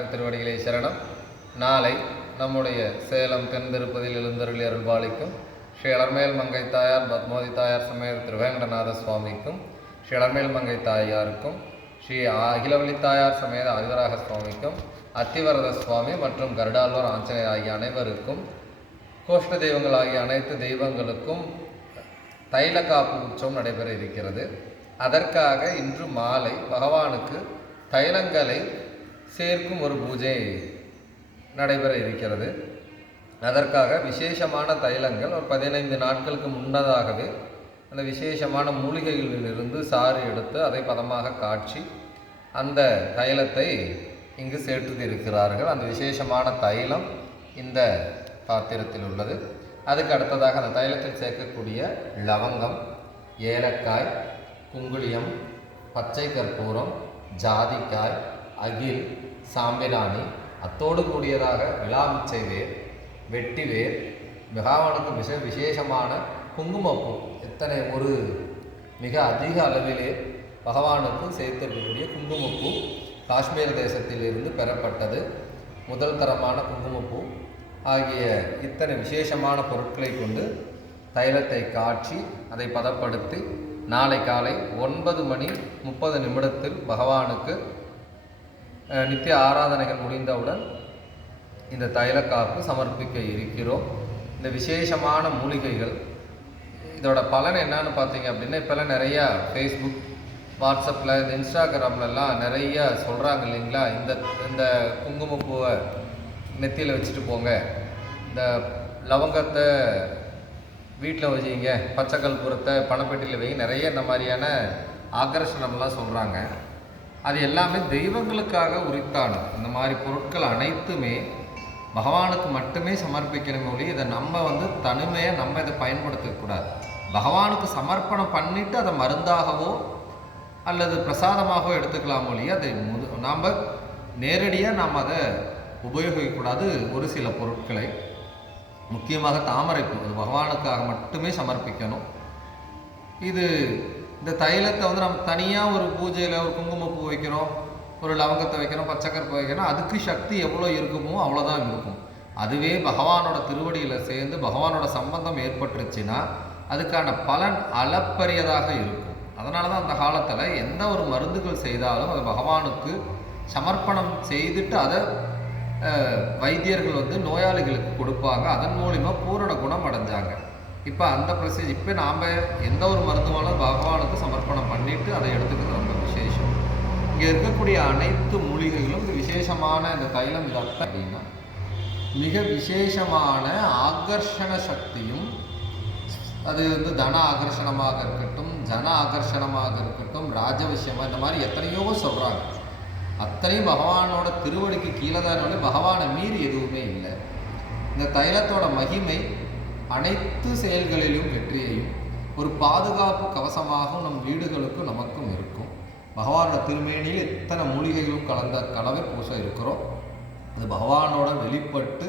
திருவடிகளே சரணம். நாளை நம்முடைய சேலம் தென் திருப்பதியில் எழுந்தருளி அருள்பாலிக்கும் ஸ்ரீ அலர்மேல் மங்கை தாயார் பத்மாவதி தாயார் சமேத திருவேங்கடநாத சுவாமிக்கும், ஸ்ரீ அலர்மேல் மங்கை தாயாருக்கும், ஸ்ரீ அகிலவள்ளி தாயார் சமேத ஆதிவராக சுவாமிக்கும், அத்திவரத சுவாமி மற்றும் கருடாழ்வார் ஆஞ்சநேயர் ஆகிய அனைவருக்கும், கோஷ்ட தெய்வங்கள் ஆகிய அனைத்து தெய்வங்களுக்கும் தைல காப்பு உற்சவம் நடைபெற இருக்கிறது. அதற்காக இன்று மாலை பகவானுக்கு தைலங்களை சேர்க்கும் ஒரு பூஜை நடைபெற இருக்கிறது. அதற்காக விசேஷமான தைலங்கள் ஒரு 15 நாட்களுக்கு முன்னதாகவே அந்த விசேஷமான மூலிகைகளிலிருந்து சாறு எடுத்து அதை பதமாக காய்ச்சி அந்த தைலத்தை இங்கு சேர்த்து இருக்கிறார்கள். அந்த விசேஷமான தைலம் இந்த பாத்திரத்தில் உள்ளது. அதுக்கு அடுத்ததாக அந்த தைலத்தில் சேர்க்கக்கூடிய லவங்கம், ஏலக்காய், குங்குளியம், பச்சை கற்பூரம், ஜாதிக்காய், அகில், சாம்பிராணி, அத்தோடு கூடியதாக விளாமிச்சை வேர், வெட்டி வேர், பகவானுக்கு விசேஷமான குங்குமப்பூ, எத்தனை ஒரு மிக அதிக அளவிலே பகவானுக்கு சேர்த்திருக்கக்கூடிய குங்குமப்பூ காஷ்மீர் தேசத்திலிருந்து பெறப்பட்டது. முதல் தரமான குங்குமப்பூ ஆகிய இத்தனை விசேஷமான பொருட்களை கொண்டு தைலத்தை காய்ச்சி அதை பதப்படுத்தி நாளை காலை 9:30 பகவானுக்கு நித்திய ஆராதனைகள் முடிந்தவுடன் இந்த தைலக்காப்பு சமர்ப்பிக்க இருக்கிறோம். இந்த விசேஷமான மூலிகைகள் இதோட பலன் என்னன்னு பார்த்தீங்க அப்படின்னா, இப்போல்லாம் நிறையா ஃபேஸ்புக், வாட்ஸ்அப்பில், இந்த இன்ஸ்டாகிராம்லலாம் நிறைய சொல்கிறாங்க இல்லைங்களா, இந்த குங்குமப்பூவை நெத்தியில் வச்சுட்டு போங்க, இந்த லவங்கத்தை வீட்டில் வச்சுக்கிங்க, பச்சை கற்பூரத்தை பணப்பெட்டியில் வைங்க, நிறைய இந்த மாதிரியான ஆகர்ஷணம்லாம் சொல்கிறாங்க. அது எல்லாமே தெய்வங்களுக்காக உரித்தானது. இந்த மாதிரி பொருட்கள் அனைத்துமே பகவானுக்கு மட்டுமே சமர்ப்பிக்கணும் ஒழி இதை நம்ம தனிமையாக நம்ம இதை பயன்படுத்தக்கூடாது. பகவானுக்கு சமர்ப்பணம் பண்ணிவிட்டு அதை மருந்தாகவோ அல்லது பிரசாதமாகவோ எடுத்துக்கலாம் ஒழி அதை நாம் நேரடியாக நாம் அதை உபயோகிக்கக்கூடாது. ஒரு சில பொருட்களை, முக்கியமாக தாமரைப்பூ, அது பகவானுக்காக மட்டுமே சமர்ப்பிக்கணும். இந்த தைலத்தை நம்ம தனியாக ஒரு பூஜையில் ஒரு குங்குமப்பூ வைக்கிறோம், ஒரு லவங்கத்தை வைக்கிறோம், பச்சைக்கற்பு வைக்கிறோம், அதுக்கு சக்தி எவ்வளோ இருக்குமோ அவ்வளோதான் இருக்கும். அதுவே பகவானோட திருவடியில் சேர்ந்து பகவானோட சம்பந்தம் ஏற்பட்டுருச்சுன்னா அதுக்கான பலன் அளப்பரியதாக இருக்கும். அதனால தான் அந்த காலத்தில் எந்த ஒரு மருந்துகள் செய்தாலும் அதை பகவானுக்கு சமர்ப்பணம் செய்துட்டு அதை வைத்தியர்கள் நோயாளிகளுக்கு கொடுப்பாங்க. அதன் மூலிமா பூரண குணம் அடைஞ்சாங்க. இப்போ அந்த ப்ரொசீஜர் இப்போ நாம் எந்த ஒரு மருந்துவாலும் பகவானுக்கு சமர்ப்பணம் பண்ணிவிட்டு அதை எடுத்துக்கிறது ரொம்ப விசேஷம். இங்கே இருக்கக்கூடிய அனைத்து மூலிகைகளும் இந்த விசேஷமான இந்த தைலம் இது அப்படின்னா மிக விசேஷமான ஆகர்ஷண சக்தியும், அது தன ஆகர்ஷணமாக இருக்கட்டும், ஜன ஆகர்ஷணமாக இருக்கட்டும், ராஜவிஷயமாக, இந்த மாதிரி எத்தனையோ சொல்கிறாங்க. அத்தனையும் பகவானோட திருவடிக்கு கீழே தான், பகவானை மீறி எதுவுமே இல்லை. இந்த தைலத்தோட மகிமை அனைத்து செயல்களிலும் வெற்றியையும் ஒரு பாதுகாப்பு கவசமாகவும் நம் வீடுகளுக்கும் நமக்கும் இருக்கும். பகவானோட திருமேனியில் எத்தனை மூலிகைகளும் கலந்த கலவை பூச இருக்கிறோம். அது பகவானோட வெளிப்பட்டு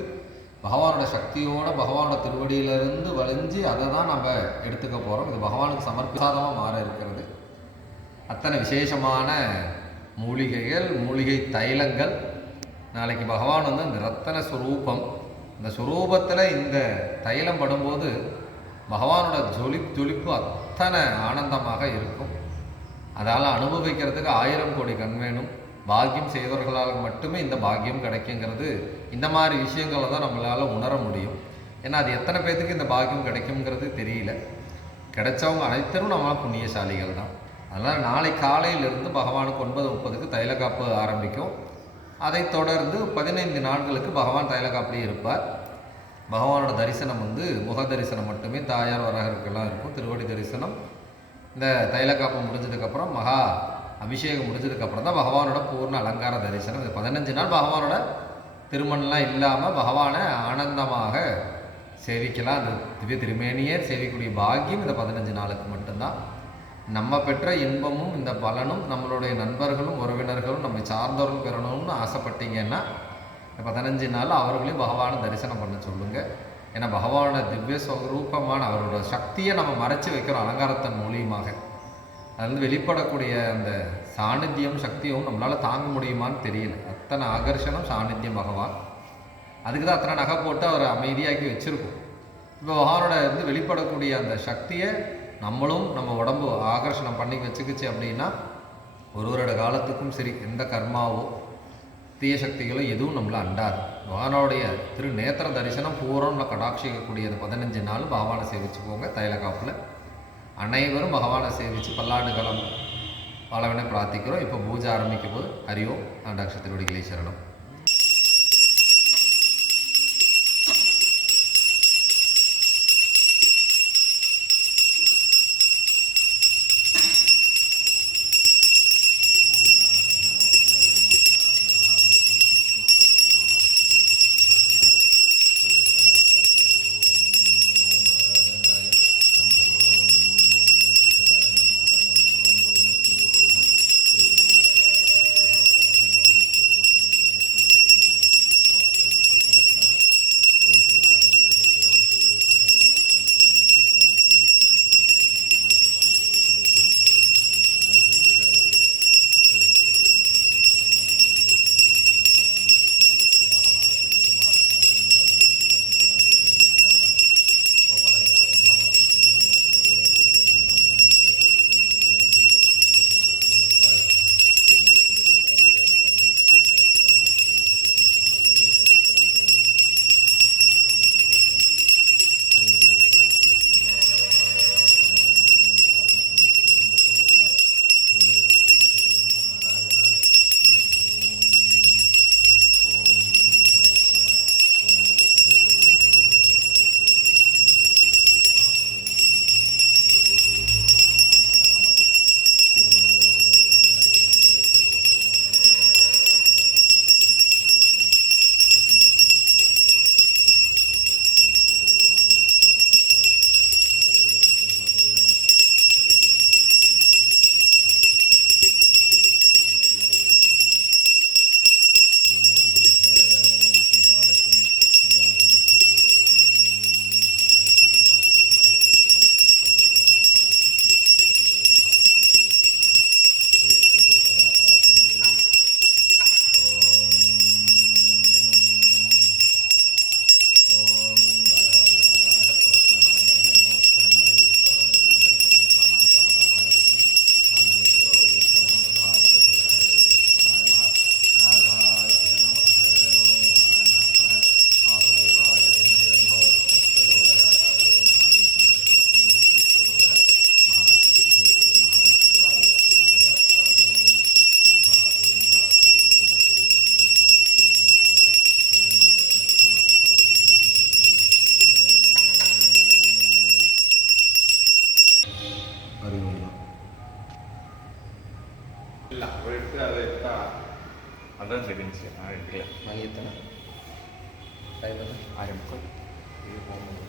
பகவானோட சக்தியோட பகவானோட திருவடியிலிருந்து வளைஞ்சி அதை தான் நம்ம எடுத்துக்க போகிறோம். இது பகவானுக்கு சமர்ப்பிசாதமாக மாற இருக்கிறது. அத்தனை விசேஷமான மூலிகைகள், மூலிகை தைலங்கள். நாளைக்கு பகவான் இந்த ரத்தன ஸ்வரூபம், இந்த சுரூபத்தில் இந்த தைலம் படும்போது பகவானோட ஜொலிப்பு அத்தனை ஆனந்தமாக இருக்கும். அதால் அனுபவிக்கிறதுக்கு 1000 கோடி கண் வேணும். பாக்கியம் செய்தவர்களால் மட்டுமே இந்த பாக்கியம் கிடைக்குங்கிறது, இந்த மாதிரி விஷயங்களை தான் நம்மளால் உணர முடியும். ஏன்னா அது எத்தனை பேர்த்துக்கு இந்த பாக்கியம் கிடைக்குங்கிறது தெரியல. கிடைச்சவங்க அனைத்தரும் நம்மளால் புண்ணியசாலிகள் தான். அதனால் நாளை காலையிலிருந்து பகவானுக்கு 9:30 தைலக்காப்பு ஆரம்பிக்கும். அதை தொடர்ந்து 15 நாட்களுக்கு பகவான் தைலக்காப்பிலே இருப்பார். பகவானோட தரிசனம் முக தரிசனம் மட்டுமே தாயார் வரகருக்கெல்லாம் இருக்கும். திருவடி தரிசனம் இந்த தைலக்காப்பு முடிஞ்சதுக்கப்புறம், மகா அபிஷேகம் முடிஞ்சதுக்கப்புறம் தான் பகவானோட பூர்ண அலங்கார தரிசனம். இது 15 நாள் பகவானோட திருமணம்லாம் இல்லாமல் பகவானை ஆனந்தமாக சேவிக்கலாம். அந்த திவ்ய திருமேனியே சேவிக்கக்கூடிய பாக்கியம் இந்த 15 நாளுக்கு மட்டும்தான். நம்ம பெற்ற இன்பமும் இந்த பலனும் நம்மளுடைய நண்பர்களும் உறவினர்களும் நம்மை சார்ந்தவர்களும் பெறணும்னு ஆசைப்பட்டீங்கன்னா 15 நாள் அவர்களையும் பகவானை தரிசனம் பண்ண சொல்லுங்கள். ஏன்னா பகவானோட திவ்ய ஸ்வரூபமான அவரோட சக்தியை நம்ம மறைச்சி வைக்கிறோம் அலங்காரத்தின் மூலியமாக. அதுலேருந்து வெளிப்படக்கூடிய அந்த சாநித்தியம் சக்தியும் நம்மளால் தாங்க முடியுமான்னு தெரியல. அத்தனை ஆகர்ஷணம் சாநித்தியம் பகவான். அதுக்கு தான் அத்தனை நகை போட்டு அவரை அமைதியாக்கி வச்சுருக்கோம். இப்போ பகவானோட இருந்து வெளிப்படக்கூடிய அந்த சக்தியை நம்மளும் நம்ம உடம்பு ஆகர்ஷணம் பண்ணி வச்சுக்கிச்சு அப்படின்னா ஒரு வருட காலத்துக்கும் சரி எந்த கர்மாவோ தீய சக்திகளோ எதுவும் நம்மளை அண்டாது. பகவானோடைய திரு நேத்திர தரிசனம் பூரம் கடாட்சிக்கக்கூடியது 15 நாள் பகவானை சேவிச்சு போங்க. தைலகாப்பில் அனைவரும் பகவானை சேவித்து பல்லாண்டு காலம் வாழவனை பிரார்த்திக்கிறோம். இப்போ பூஜை ஆரம்பிக்கும் போது ஹரிஓம் ஆண்டாட்சத்தினுடைய சரணம். இல்லை அப்போ எடுத்து அதை எடுத்தா அதான் தெரிஞ்சு நான் எடுக்கல. நான் எத்தனை டைம் 6:30 இது போகணும்.